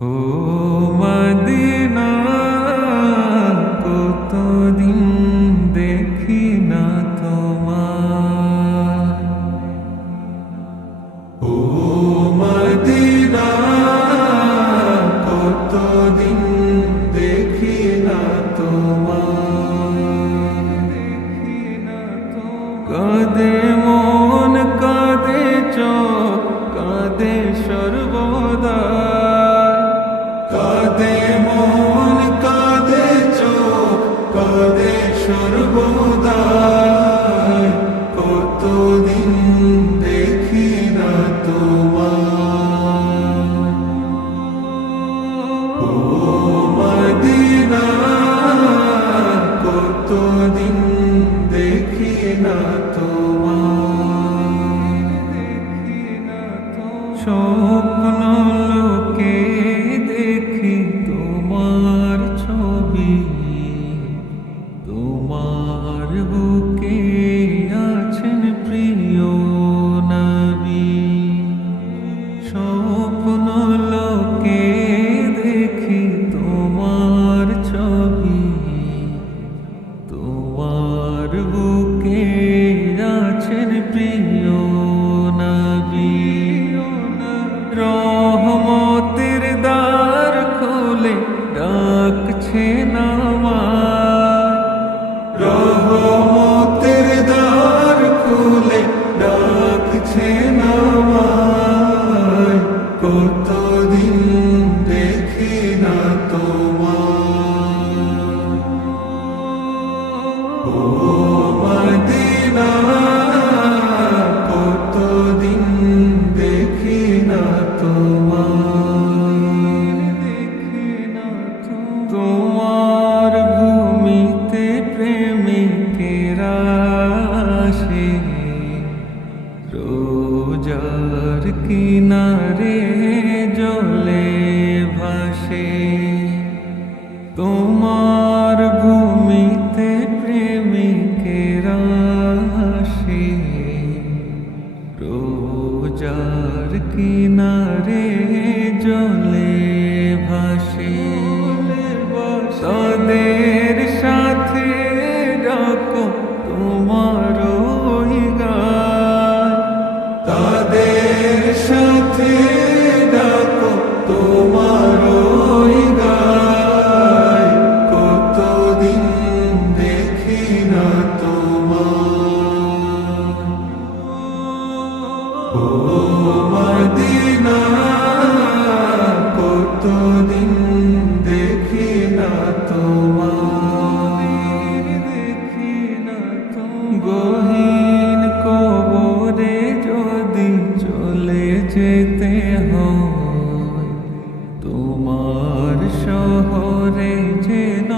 ও Medina, কতদিন দেখি না তোমায়। ও মদিনা, কতদিন দেখি না তোমায়। কাঁদে মন, কাঁদে চোখ, কাঁদে সর্বদা। কাঁদে মন, কাঁদে চোখ, কাঁদে সর্বদা। কতদিন দেখি না তোমায়। ও মদিনা, কতদিন দেখি না তোমায়। স্বপ্ন লোকে দেখি তোমার ছবি, তোমার বুকে আছেন প্রিয় নবী। স্বপ্ন লোকে দেখি তোমার ছবি, তোমার বুকে আছেন প্রিয় নবী। রহমতের দ্বার খুলে ডাকছেন আমায়। রহমতের দ্বার খুলে ডাকছেন আমায়। কতদিন দেখি না তোমায়। ও মদিনা, কতদিন দেখি না তোমায়। তোমার ভূমিতে প্রেমিকেরা আসে, রোজার কিনারে জলে ভাসে। তোমার ভূমিতে প্রেমিকেরা আসে, রোজার কিনারে জলে ভাসে। তাদের সাথে ডাকো তোমার ওই গান। তাদের সাথে ডাকো তোমার ওই গান। কতদিন দেখি না তোমায়। ও মদিনা, কতদিন দেখি না তোমায়। গহীন কবরে যদি চলে যেতে হয়, তোমার শহরে যেন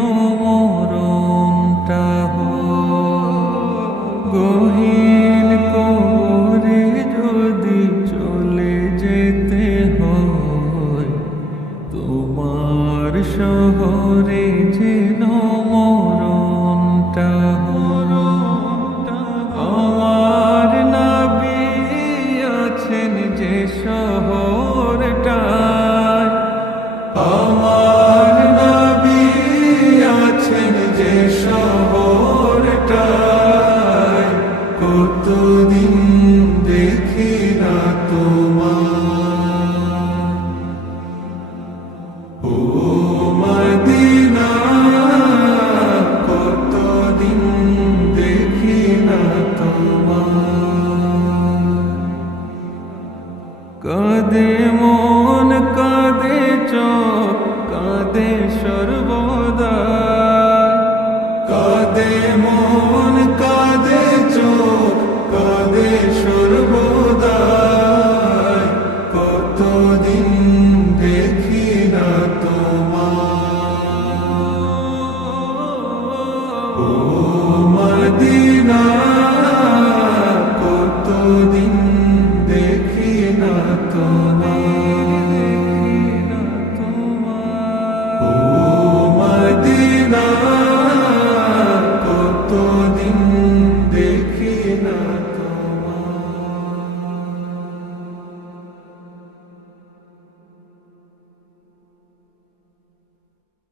মরণটা হয়। গহীন কবরে যদি চলে যেতে হয়, তোমার শহরে যেন মরণটা হয়। আমার নবী আছেন যে শহরটায়, আমার নবী আছেন যে শহরটায়। কতদিন দেখি না তোমায়। ও